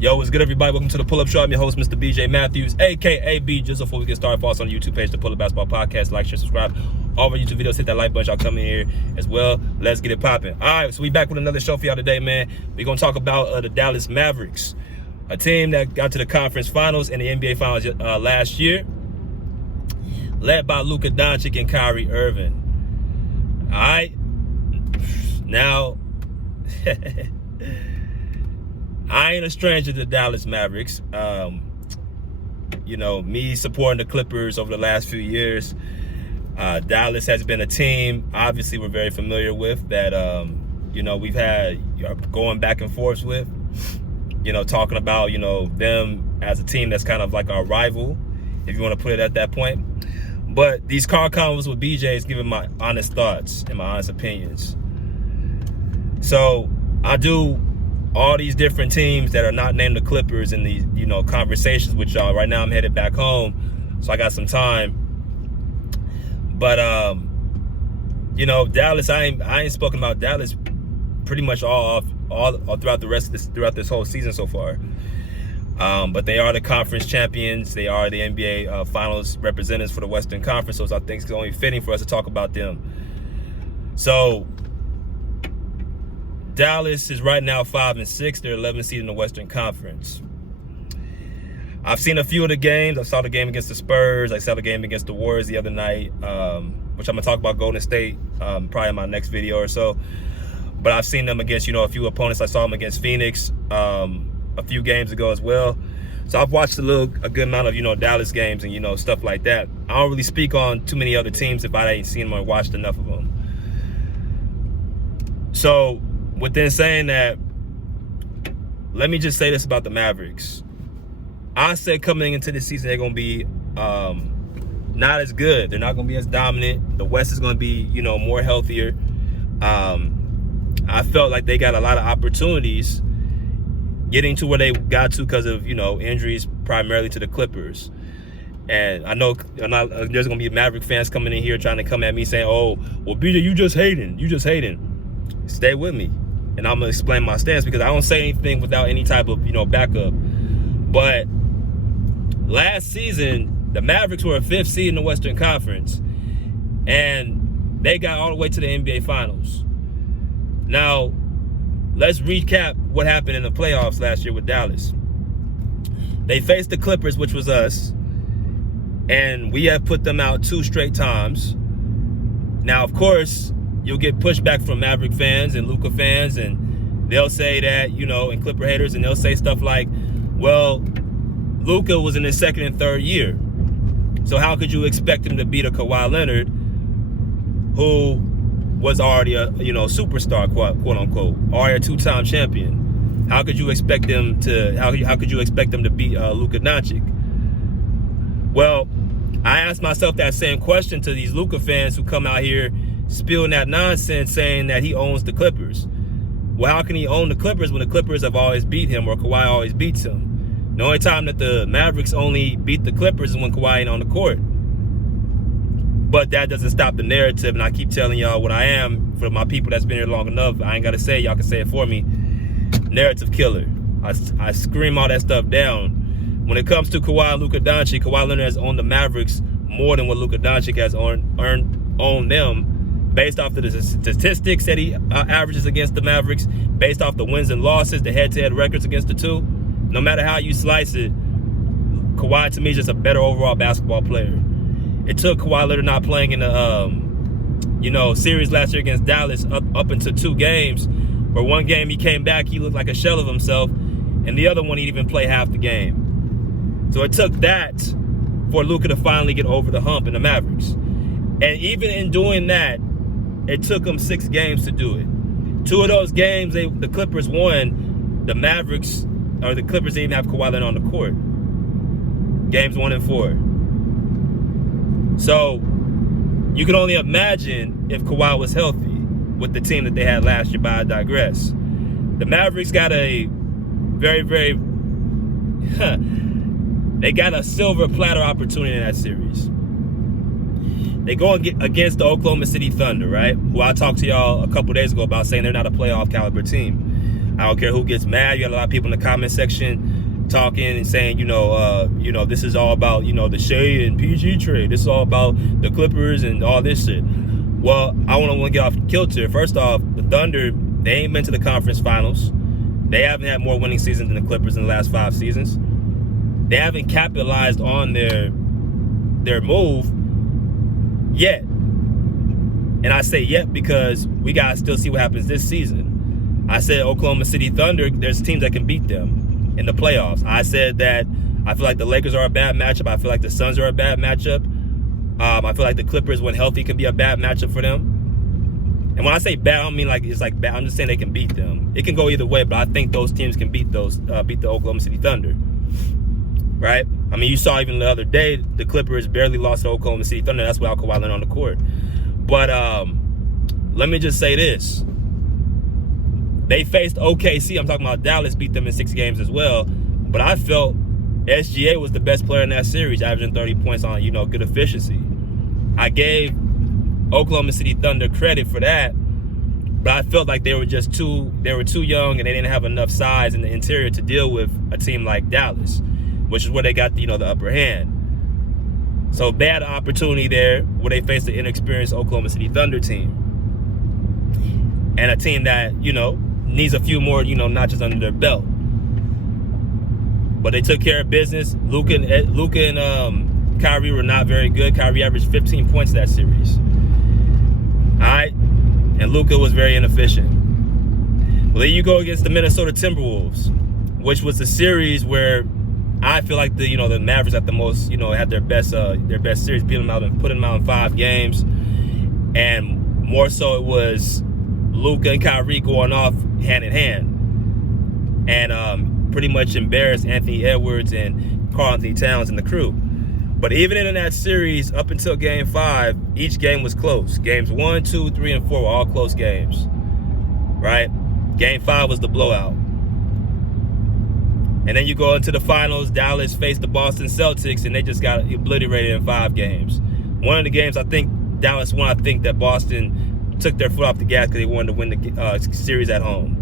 Yo, what's good, everybody? Welcome to the Pull Up Show. I'm your host, Mr. BJ Matthews, aka B. Just before we get started, follow us on the YouTube page, the Pull Up Basketball Podcast. Like, share, subscribe. All of our YouTube videos, hit that like button. Y'all come in here as well. Let's get it popping. All right, so we back with another show for y'all today, man. We're gonna talk about the Dallas Mavericks, a team that got to the conference finals and the NBA finals last year, led by Luka Doncic and Kyrie Irving. All right, now. I ain't a stranger to the Dallas Mavericks. Me supporting the Clippers over the last few years. Dallas has been a team, obviously, we're very familiar with, that, we've had going back and forth with, talking about, them as a team that's kind of like our rival, if you want to put it at that point. But these car convos with BJ is giving my honest thoughts and my honest opinions. So I do all these different teams that are not named the Clippers in these, conversations with y'all. Right now I'm headed back home, so I got some time. But, Dallas, I ain't spoken about Dallas pretty much all throughout throughout this whole season so far. But they are the conference champions. They are the NBA finals representatives for the Western Conference, so I think it's only fitting for us to talk about them. So Dallas is right now 5-6. They're 11th seed in the Western Conference. I've seen a few of the games. I saw the game against the Spurs. I saw the game against the Warriors the other night, which I'm going to talk about Golden State probably in my next video or so. But I've seen them against, a few opponents. I saw them against Phoenix a few games ago as well. So I've watched a good amount of, Dallas games and, stuff like that. I don't really speak on too many other teams if I ain't seen them or watched enough of them. So with them saying that, let me just say this about the Mavericks. I said coming into the season, they're going to be not as good. They're not going to be as dominant. The West is going to be, more healthier. I felt like they got a lot of opportunities getting to where they got to because of, injuries primarily to the Clippers. And I know there's going to be Maverick fans coming in here trying to come at me saying, oh, well, BJ, you just hating. Stay with me. And I'm going to explain my stance because I don't say anything without any type of, backup. But last season, the Mavericks were a 5th seed in the Western Conference. And they got all the way to the NBA Finals. Now, let's recap what happened in the playoffs last year with Dallas. They faced the Clippers, which was us. And we have put them out 2 straight times. Now, of course, you'll get pushback from Maverick fans and Luka fans, and they'll say that, and Clipper haters, and they'll say stuff like, well, Luka was in his 2nd and 3rd year. So how could you expect him to beat a Kawhi Leonard who was already a, superstar, quote unquote, already a 2-time champion? How could you expect them to, how could you expect them to beat Luka Doncic? Well, I asked myself that same question to these Luka fans who come out here spilling that nonsense saying that he owns the Clippers. Well, how can he own the Clippers when the Clippers have always beat him or Kawhi always beats him? The only time that the Mavericks only beat the Clippers is when Kawhi ain't on the court. But that doesn't stop the narrative, and I keep telling y'all what I am. For my people that's been here long enough, I ain't got to say it. Y'all can say it for me. Narrative killer. I scream all that stuff down. When it comes to Kawhi and Luka Doncic, Kawhi Leonard has owned the Mavericks more than what Luka Doncic has owned them, based off the statistics that he averages against the Mavericks, based off the wins and losses, the head-to-head records against the two. No matter how you slice it, Kawhi, to me, is just a better overall basketball player. It took Kawhi Leonard not playing in the, series last year against Dallas up into 2 games, where one game he came back, he looked like a shell of himself, and the other one he didn't even play half the game. So it took that for Luka to finally get over the hump in the Mavericks. And even in doing that, it took them 6 games to do it. 2 of those games, the Clippers won. The Clippers didn't even have Kawhi Leonard on the court. Games 1 and 4. So you can only imagine if Kawhi was healthy with the team that they had last year, but I digress. The Mavericks got a very, very, they got a silver platter opportunity in that series. They go against the Oklahoma City Thunder, right? Who I talked to y'all a couple days ago about saying they're not a playoff caliber team. I don't care who gets mad. You got a lot of people in the comment section talking and saying, this is all about, the Shea and PG trade. This is all about the Clippers and all this shit. Well, I want to get off kilter. First off, the Thunder, they ain't been to the conference finals. They haven't had more winning seasons than the Clippers in the last 5 seasons. They haven't capitalized on their move yet. And I say yet because we got to still see what happens this season. I said Oklahoma City Thunder, there's teams that can beat them in the playoffs. I said that I feel like the Lakers are a bad matchup. I feel like the Suns are a bad matchup. I feel like the Clippers, when healthy, can be a bad matchup for them. And when I say bad, I don't mean like it's like bad. I'm just saying they can beat them. It can go either way, but I think those teams can beat the Oklahoma City Thunder. Right? I mean, you saw even the other day, the Clippers barely lost to Oklahoma City Thunder. That's without Kawhi Leonard on the court. But let me just say this. They faced OKC. I'm talking about Dallas, beat them in 6 games as well. But I felt SGA was the best player in that series, averaging 30 points on, good efficiency. I gave Oklahoma City Thunder credit for that, but I felt like they were too young and they didn't have enough size in the interior to deal with a team like Dallas, which is where they got the upper hand. So they had an opportunity there where they faced the inexperienced Oklahoma City Thunder team. And a team that, needs a few more, notches under their belt. But they took care of business. Luka and Kyrie were not very good. Kyrie averaged 15 points that series. All right? And Luka was very inefficient. Well, then you go against the Minnesota Timberwolves, which was the series where I feel like the Mavericks at the most, had their best series, beat them out and put them out in 5 games. And more so it was Luka and Kyrie going off hand in hand. And pretty much embarrassed Anthony Edwards and Karl-Anthony Towns and the crew. But even in that series, up until Game 5, each game was close. Games 1, 2, 3, and 4 were all close games, right? Game 5 was the blowout. And then you go into the finals, Dallas faced the Boston Celtics, and they just got obliterated in 5 games. One of the games I think Dallas won, I think that Boston took their foot off the gas because they wanted to win the series at home.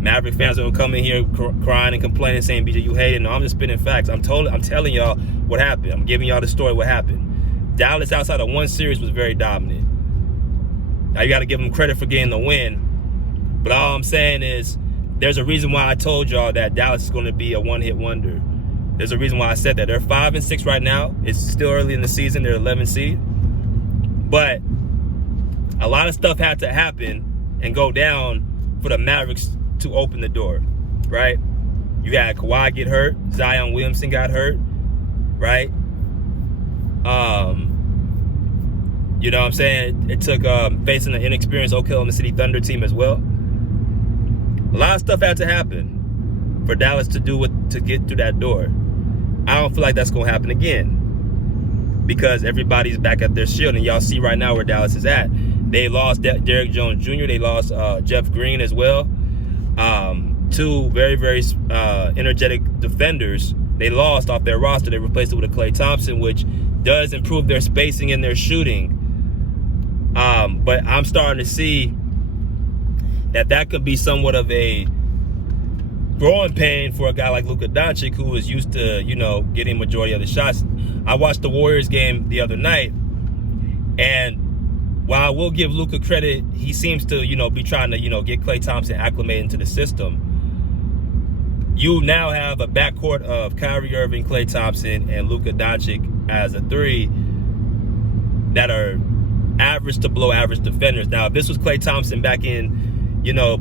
Maverick fans are coming here crying and complaining, saying, BJ, you hate it. No, I'm just spitting facts. I'm telling y'all what happened. I'm giving y'all the story what happened. Dallas, outside of one series, was very dominant. Now, you got to give them credit for getting the win. But all I'm saying is there's a reason why I told y'all that Dallas is going to be a one-hit wonder. There's a reason why I said that. They're 5-6 right now. It's still early in the season. They're 11 seed. But a lot of stuff had to happen and go down for the Mavericks to open the door, right? You had Kawhi get hurt. Zion Williamson got hurt, right? You know what I'm saying? It took facing an inexperienced Oklahoma City Thunder team as well. A lot of stuff had to happen for Dallas to get through that door. I don't feel like that's going to happen again because everybody's back at their shield, and y'all see right now where Dallas is at. They lost Derrick Jones Jr. They lost Jeff Green as well. 2 very, very energetic defenders. They lost off their roster. They replaced it with a Klay Thompson, which does improve their spacing and their shooting. But I'm starting to see that could be somewhat of a growing pain for a guy like Luka Doncic, who is used to, getting majority of the shots. I watched the Warriors game the other night, and while I will give Luka credit, he seems to, be trying to, get Klay Thompson acclimated into the system. You now have a backcourt of Kyrie Irving, Klay Thompson, and Luka Doncic as a 3 that are average to below average defenders. Now, if this was Klay Thompson back in,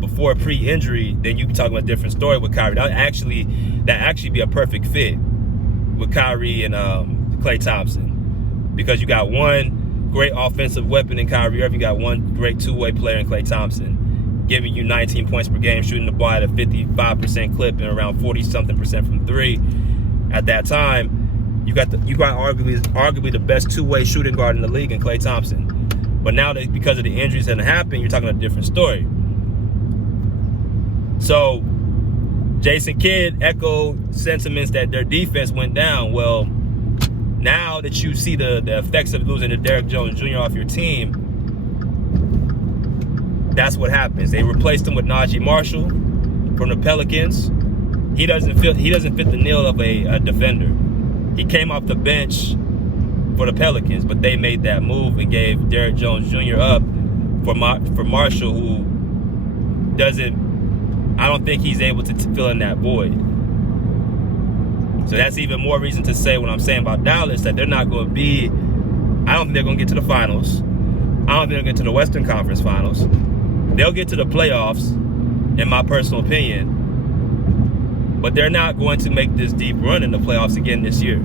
before pre-injury, then you can talk about a different story with Kyrie. That actually be a perfect fit with Kyrie and Klay Thompson, because you got one great offensive weapon in Kyrie Irving, you got one great two-way player in Klay Thompson, giving you 19 points per game, shooting the ball at a 55% clip and around 40-something% from 3. At that time, you got arguably the best two-way shooting guard in the league in Klay Thompson. But now that because of the injuries that happened, you're talking a different story. So Jason Kidd echoed sentiments that their defense went down. Well, now that you see the effects of losing to Derrick Jones Jr. off your team, that's what happens. They replaced him with Najee Marshall. from the Pelicans. He doesn't fit the nail of a defender. He came off the bench for the Pelicans, but they made that move and gave Derrick Jones Jr. up for Marshall, who I don't think he's able to fill in that void. So that's even more reason to say what I'm saying about Dallas, that they're not going to be, I don't think they're going to get to the finals. I don't think they'll get to the Western Conference Finals. They'll get to the playoffs, in my personal opinion, but they're not going to make this deep run in the playoffs again this year.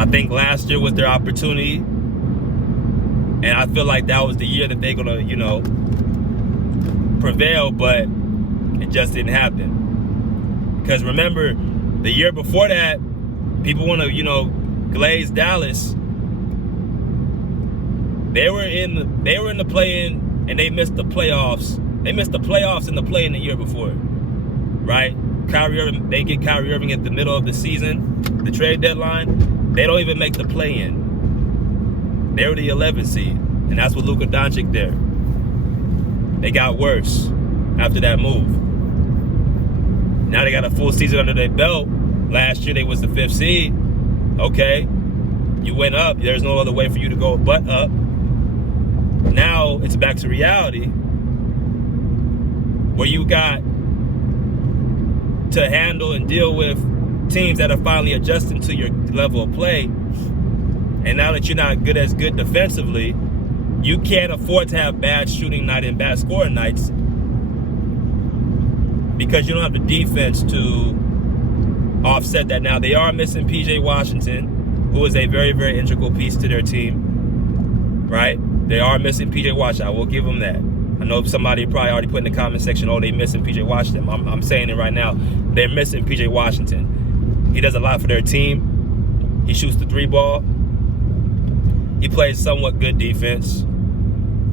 I think last year was their opportunity, and I feel like that was the year that they're going to, prevail, but it just didn't happen. Because remember, the year before that, people want to, glaze Dallas. They were in the play-in, and they missed the playoffs. They missed the playoffs and the play-in the year before, right? Kyrie Irving, they get Kyrie Irving at the middle of the season, the trade deadline. They don't even make the play-in. They were the 11th seed, and that's with Luka Doncic there. They got worse after that move. Now they got a full season under their belt. Last year they was the 5th seed. Okay, you went up. There's no other way for you to go but up. Now it's back to reality, where you got to handle and deal with teams that are finally adjusting to your level of play. And now that you're not as good defensively, you can't afford to have bad shooting night and bad scoring nights, because you don't have the defense to offset that. Now, they are missing P.J. Washington, who is a very, very integral piece to their team, right? They are missing P.J. Washington. I will give them that. I know somebody probably already put in the comment section, oh, they missing P.J. Washington. I'm saying it right now. They're missing P.J. Washington. He does a lot for their team. He shoots the 3-ball. He plays somewhat good defense.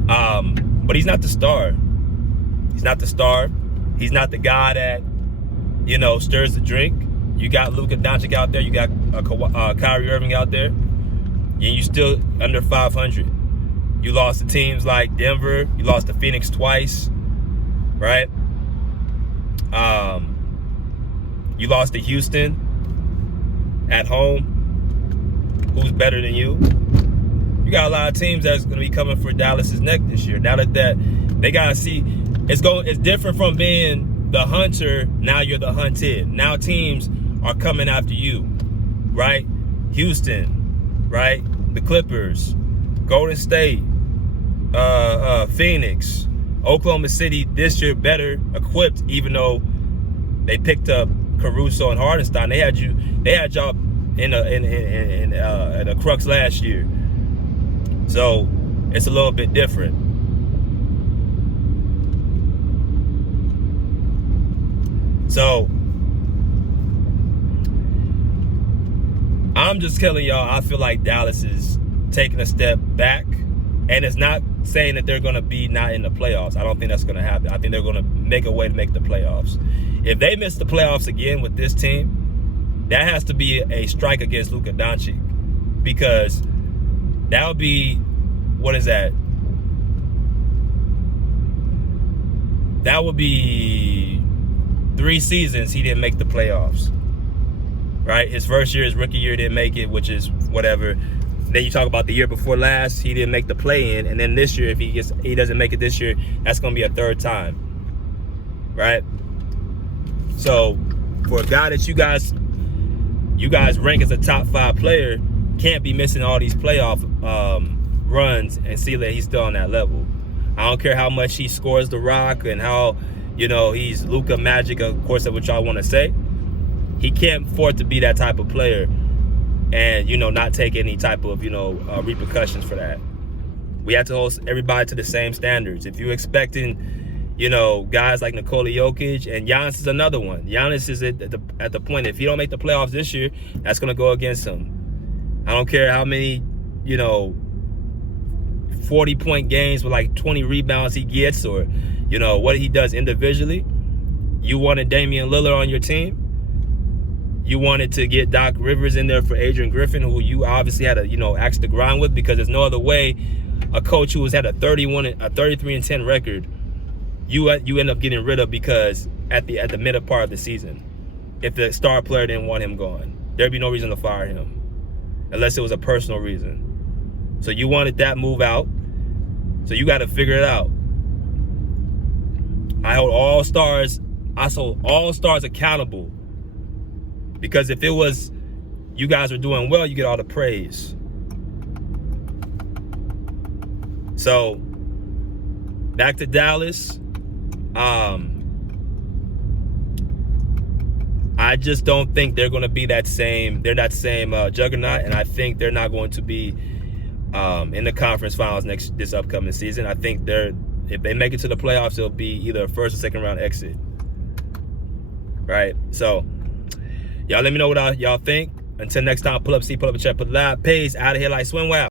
But he's not the star. He's not the star. He's not the guy that, stirs the drink. You got Luka Doncic out there. You got Kyrie Irving out there. And you still under 500. You lost to teams like Denver. You lost to Phoenix twice, right? You lost to Houston at home. Who's better than you? You got a lot of teams that's going to be coming for Dallas's neck this year. Now that they got to see, it's different from being the hunter. Now you're the hunted. Now teams are coming after you, right? Houston, right? The Clippers, Golden State, Phoenix, Oklahoma City this year better equipped, even though they picked up Caruso and Hardenstein. They had y'all in a crux last year. So it's a little bit different. So I'm just telling y'all, I feel like Dallas is taking a step back, and it's not saying that they're going to be not in the playoffs. I don't think that's going to happen. I think they're going to make a way to make the playoffs. If they miss the playoffs again with this team, that has to be a strike against Luka Doncic, because that would be, what is that? That would be 3 seasons he didn't make the playoffs, right? His first year, his rookie year, didn't make it, which is whatever. Then you talk about the year before last, he didn't make the play-in, and then this year, if he doesn't make it this year, that's going to be a 3rd time, right? So for a guy that you guys rank as a top 5 player, can't be missing all these playoff runs and see that he's still on that level. I don't care how much he scores the rock and how, he's Luka Magic, of course, that's what y'all want to say. He can't afford to be that type of player and, not take any type of, repercussions for that. We have to hold everybody to the same standards. If you're expecting, guys like Nikola Jokic, and Giannis is another one. Giannis is at the point, if he don't make the playoffs this year, that's going to go against him. I don't care how many, 40-point games with like 20 rebounds he gets, or, what he does individually. You wanted Damian Lillard on your team. You wanted to get Doc Rivers in there for Adrian Griffin, who you obviously had to, axe the grind with, because there's no other way a coach who has had a 33-10 record you end up getting rid of because at the middle part of the season, if the star player didn't want him gone, there'd be no reason to fire him unless it was a personal reason. So you wanted that move out, so you got to figure it out. I hold all stars accountable, because if it was you guys are doing well, you get all the praise. So back to Dallas. I just don't think they're going to be that same juggernaut, and I think they're not going to be in the conference finals this upcoming season. I think if they make it to the playoffs, it'll be either a first or second round exit. Right? So y'all let me know what y'all think. Until next time, pull up a seat, pull up a chair, put a live pace out of here like swim wow.